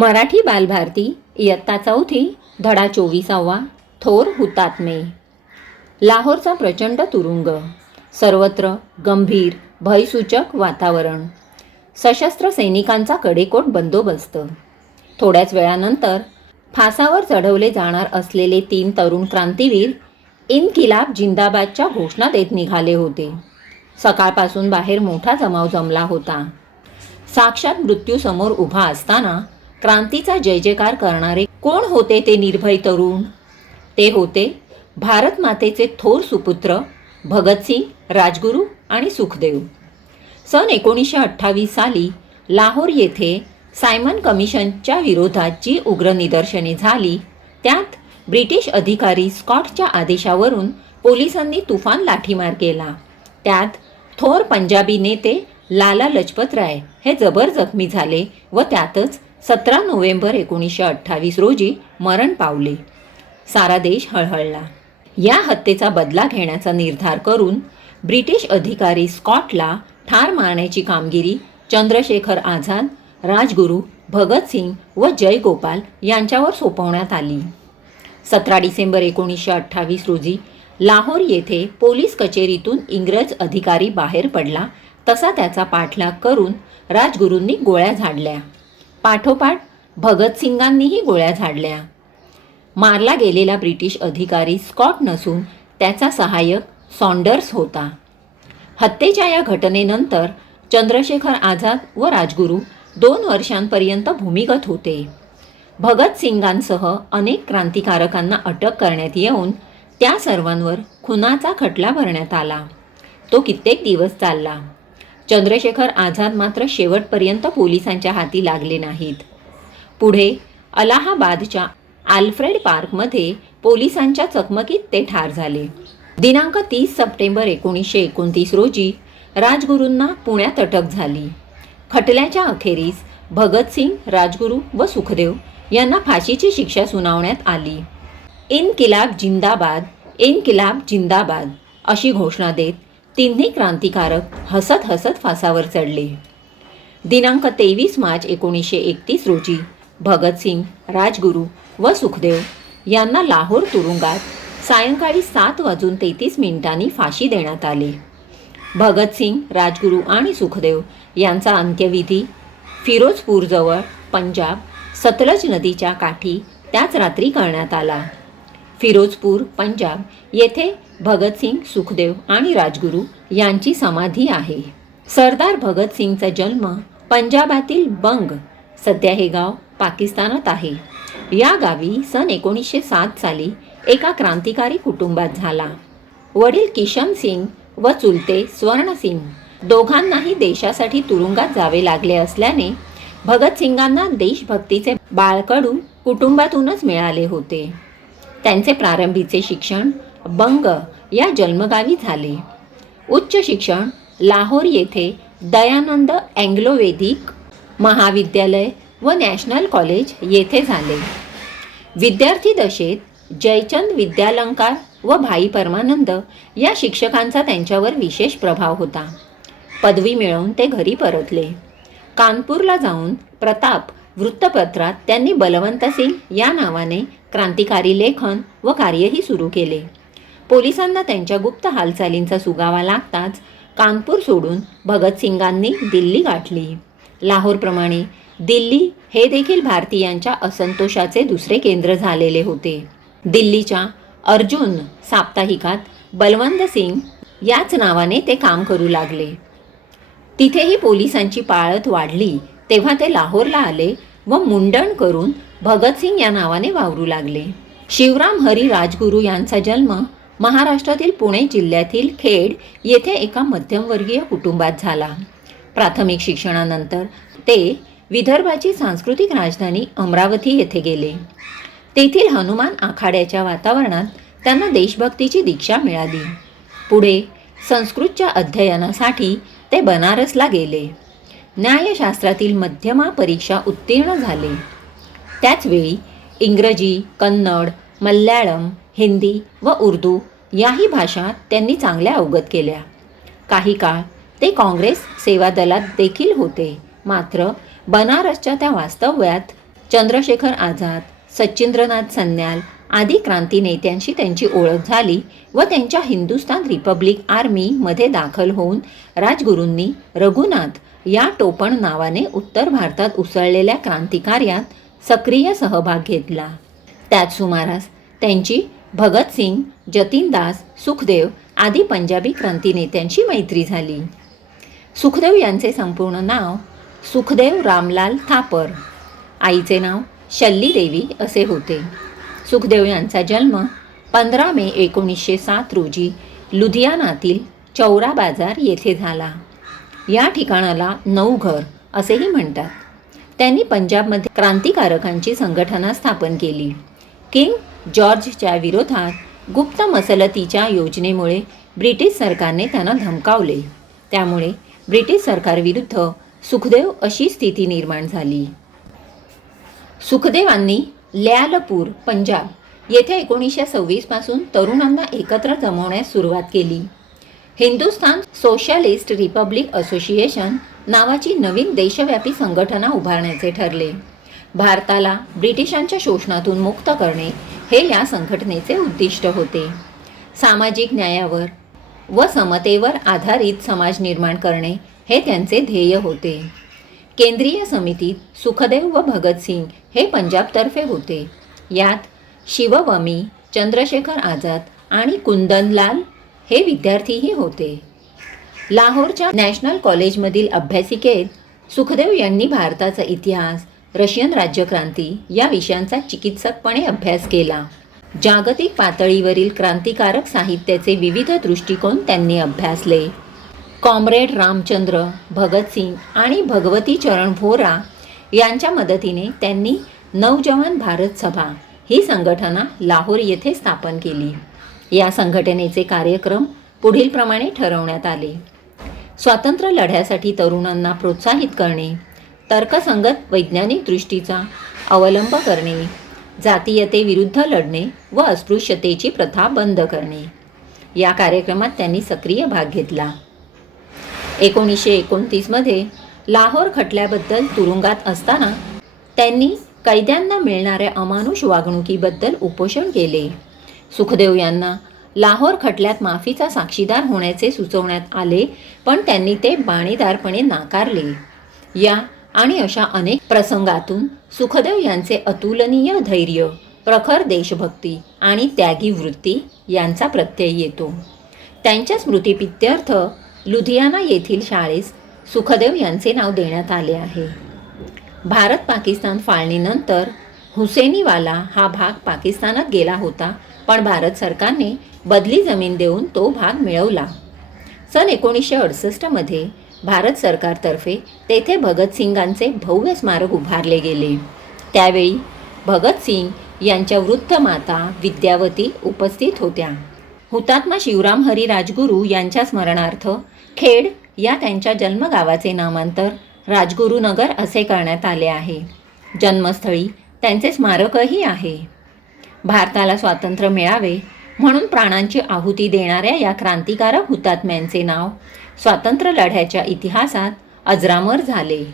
मराठी बालभारती इयत्ता चौथी धडा 24वा थोर हुतात्मे. लाहोरचा प्रचंड तुरुंग. सर्वत्र गंभीर भयसूचक वातावरण. सशस्त्र सैनिकांचा कडेकोट बंदोबस्त. थोड्याच वेळानंतर फासावर चढवले जाणार असलेले 3 तरुण क्रांतीवीर इन्किलाब जिंदाबादच्या घोषणा देत निघाले होते. सकाळपासून बाहेर मोठा जमाव जमला होता. साक्षात मृत्यूसमोर उभा असताना क्रांतीचा जय जयकार करणारे कोण होते ते निर्भय तरुण? ते होते भारत मातेचे थोर सुपुत्र भगतसिंग, राजगुरू आणि सुखदेव. सन 1928 साली लाहोर येथे सायमन कमिशनच्या विरोधात जी उग्र निदर्शने झाली त्यात ब्रिटिश अधिकारी स्कॉटच्या आदेशावरून पोलिसांनी तुफान लाठीमार केला. त्यात थोर पंजाबी नेते लाला लजपत राय हे जबर जखमी झाले व त्यातच 17 नोव्हेंबर 1928 रोजी मरण पावले. सारा देश हळहळला. या हत्येचा बदला घेण्याचा निर्धार करून ब्रिटिश अधिकारी स्कॉटला ठार मारण्याची कामगिरी चंद्रशेखर आझाद, राजगुरू, भगतसिंग व जयगोपाल यांच्यावर सोपवण्यात आली. 17 डिसेंबर 1928 रोजी लाहोर येथे पोलीस कचेरीतून इंग्रज अधिकारी बाहेर पडला तसा त्याचा पाठलाग करून राजगुरूंनी गोळ्या झाडल्या. पाठोपाठ भगतसिंगांनीही गोळ्या झाडल्या. मारला गेलेला ब्रिटिश अधिकारी स्कॉट नसून त्याचा सहाय्यक सॉन्डर्स होता. हत्येच्या या घटनेनंतर चंद्रशेखर आझाद व राजगुरू 2 वर्षांपर्यंत भूमिगत होते. भगतसिंगांसह अनेक क्रांतिकारकांना अटक करण्यात येऊन त्या सर्वांवर खुनाचा खटला भरण्यात आला. तो कित्येक दिवस चालला. चंद्रशेखर आझाद मात्र शेवटपर्यंत पोलिसांच्या हाती लागले नाहीत. पुढे अलाहाबादच्या आल्फ्रेड पार्कमध्ये पोलिसांच्या चकमकीत ते ठार झाले. दिनांक 30 सप्टेंबर 1929 रोजी राजगुरूंना पुण्यात अटक झाली. खटल्याच्या अखेरीस भगतसिंग, राजगुरू व सुखदेव यांना फाशीची शिक्षा सुनावण्यात आली. इन्किलाब जिंदाबाद, इन्किलाब जिंदाबाद अशी घोषणा देत तिन्ही क्रांतिकारक हसत हसत फासावर चढले. दिनांक 23 मार्च 1931 रोजी भगतसिंग, राजगुरू व सुखदेव यांना लाहोर तुरुंगात सायंकाळी 7:33 फाशी देण्यात आली. भगतसिंग, राजगुरू आणि सुखदेव यांचा अंत्यविधी फिरोजपूरजवळ पंजाब सतलज नदीच्या काठी त्याच रात्री करण्यात आला. फिरोजपूर, पंजाब येथे भगतसिंग, सुखदेव आणि राजगुरू यांची समाधी आहे. सरदार भगतसिंगचा जन्म पंजाबातील बंग, सध्या हे गाव पाकिस्तानात आहे. या गावी सन 1907 साली एका क्रांतिकारी कुटुंबात झाला. वडील किशन सिंग व चुलते स्वर्णसिंग दोघांनाही देशासाठी तुरुंगात जावे लागले असल्याने भगतसिंगांना देशभक्तीचे बाळकडू कुटुंबातूनच मिळाले होते. त्यांचे प्रारंभीचे शिक्षण बंग या जन्मगावी झाले. उच्च शिक्षण लाहोर येथे दयानंद अँग्लो वेदिक महाविद्यालय व नॅशनल कॉलेज येथे झाले. विद्यार्थी दशेत जयचंद विद्यालंकार व भाई परमानंद या शिक्षकांचा त्यांच्यावर विशेष प्रभाव होता. पदवी मिळवून ते घरी परतले. कानपूरला जाऊन प्रताप वृत्तपत्रात त्यांनी बलवंत सिंग या नावाने क्रांतिकारी लेखन व कार्यही सुरू केले. पोलिसांना त्यांच्या गुप्त हालचालींचा सुगावा लागताच कानपूर सोडून भगतसिंगांनी दिल्ली गाठली. लाहोरप्रमाणे दिल्ली हे देखील भारतीयांच्या असंतोषाचे दुसरे केंद्र झालेले होते. दिल्लीच्या अर्जुन साप्ताहिकात बलवंत सिंग याच नावाने ते काम करू लागले. तिथेही पोलिसांची पाळत वाढली तेव्हा ते लाहोरला आले व मुंडण करून भगतसिंग या नावाने वावरू लागले. शिवराम हरी राजगुरू यांचा जन्म महाराष्ट्रातील पुणे जिल्ह्यातील खेड येथे एका मध्यमवर्गीय कुटुंबात झाला. प्राथमिक शिक्षणानंतर ते विदर्भाची सांस्कृतिक राजधानी अमरावती येथे गेले. तेथील हनुमान आखाड्याच्या वातावरणात त्यांना देशभक्तीची दीक्षा मिळाली. पुढे संस्कृतच्या अध्ययनासाठी ते बनारसला गेले. न्यायशास्त्रातील मध्यमा परीक्षा उत्तीर्ण झाले. त्याचवेळी इंग्रजी, कन्नड, मल्याळम, हिंदी व उर्दू याही भाषा त्यांनी चांगल्या अवगत केल्या. काही काळ ते काँग्रेस सेवा दलात देखील होते. मात्र बनारसच्या त्या वास्तव्यात चंद्रशेखर आझाद, सच्चिंद्रनाथ सन्याल आदी क्रांती नेत्यांशी त्यांची ओळख झाली व त्यांच्या हिंदुस्थान रिपब्लिक आर्मीमध्ये दाखल होऊन राजगुरूंनी रघुनाथ या टोपण नावाने उत्तर भारतात उसळलेल्या क्रांतिकार्यात सक्रिय सहभाग घेतला. त्याच सुमारास त्यांची भगतसिंग, जतीनदास, सुखदेव आदी पंजाबी क्रांती नेत्यांशी मैत्री झाली. सुखदेव यांचे संपूर्ण नाव सुखदेव रामलाल थापर, आईचे नाव शल्ली देवी असे होते. सुखदेव यांचा जन्म 15 मे 1907 रोजी लुधियानातील चौरा बाजार येथे झाला. या ठिकाणाला नवघर असेही म्हणतात. त्यांनी पंजाबमध्ये क्रांतिकारकांची संघटना स्थापन केली. किंग जॉर्जच्या विरोधात गुप्त मसलतीच्या योजनेमुळे ब्रिटिश सरकारने त्यांना धमकावले. त्यामुळे ब्रिटिश सरकारविरुद्ध सुखदेव अशी स्थिती निर्माण झाली. सुखदेवांनी ल्यालपूर, पंजाब येथे 1926 पासून तरुणांना एकत्र जमवण्यास सुरुवात केली. हिंदुस्थान सोशलिस्ट रिपब्लिक असोसिएशन नावाची नवीन देशव्यापी संघटना उभारण्याचे ठरले. भारताला ब्रिटिशांच्या शोषणातून मुक्त करणे हे या संघटनेचे उद्दिष्ट होते. सामाजिक न्यायावर व समतेवर आधारित समाज निर्माण करणे हे त्यांचे ध्येय होते. केंद्रीय समितीत सुखदेव व भगतसिंग हे पंजाबतर्फे होते. यात शिववमी, चंद्रशेखर आझाद आणि कुंदनलाल हे विद्यार्थीही होते. लाहोरच्या नॅशनल कॉलेजमधील अभ्यासिकेत सुखदेव यांनी भारताचा इतिहास, रशियन राज्यक्रांती या विषयांचा चिकित्सकपणे अभ्यास केला. जागतिक पातळीवरील क्रांतिकारक साहित्याचे विविध दृष्टिकोन त्यांनी अभ्यासले. कॉम्रेड रामचंद्र, भगतसिंग आणि भगवती चरण व्होरा यांच्या मदतीने त्यांनी नवजवान भारत सभा ही संघटना लाहोर येथे स्थापन केली. या संघटनेचे कार्यक्रम पुढीलप्रमाणे ठरवण्यात आले. स्वातंत्र्य लढ्यासाठी तरुणांना प्रोत्साहित करणे, तर्कसंगत वैज्ञानिक दृष्टीचा अवलंब करणे, जातीयतेविरुद्ध लढणे व अस्पृश्यतेची प्रथा बंद करणे. या कार्यक्रमात त्यांनी सक्रिय भाग घेतला. 1929 मध्ये लाहोर खटल्याबद्दल तुरुंगात असताना त्यांनी कैद्यांना मिळणाऱ्या अमानुष वागणुकीबद्दल उपोषण केले. सुखदेव यांना लाहोर खटल्यात माफीचा साक्षीदार होण्याचे सुचवण्यात आले, पण त्यांनी ते बाणेदारपणे नाकारले. या आणि अशा अनेक प्रसंगातून सुखदेव यांचे अतुलनीय धैर्य, प्रखर देशभक्ती आणि त्यागी वृत्ती यांचा प्रत्यय येतो. त्यांच्या स्मृतिप्रित्यर्थ लुधियाना येथील शाळेस सुखदेव यांचे नाव देण्यात आले आहे. भारत पाकिस्तान फाळणीनंतर हुसेनीवाला हा भाग पाकिस्तानात गेला होता, पण भारत सरकारने बदली जमीन देऊन तो भाग मिळवला. सन 1968 मध्ये भारत सरकारतर्फे तेथे भगतसिंगांचे भव्य स्मारक उभारले गेले. त्यावेळी भगतसिंग यांच्या वृद्ध माता विद्यावती उपस्थित होत्या. हुतात्मा शिवराम हरी राजगुरू यांच्या स्मरणार्थ खेड या त्यांच्या जन्मगावाचे नामांतर राजगुरुनगर असे करण्यात आले आहे. जन्मस्थळी त्यांचे स्मारकही आहे. भारताला स्वातंत्र्य मिळावे म्हणून प्राणांची आहुती देणाऱ्या या क्रांतिकारक हुतात्म्यांचे नाव स्वातंत्र्य लढ्याच्या इतिहासात अजरामर झाले.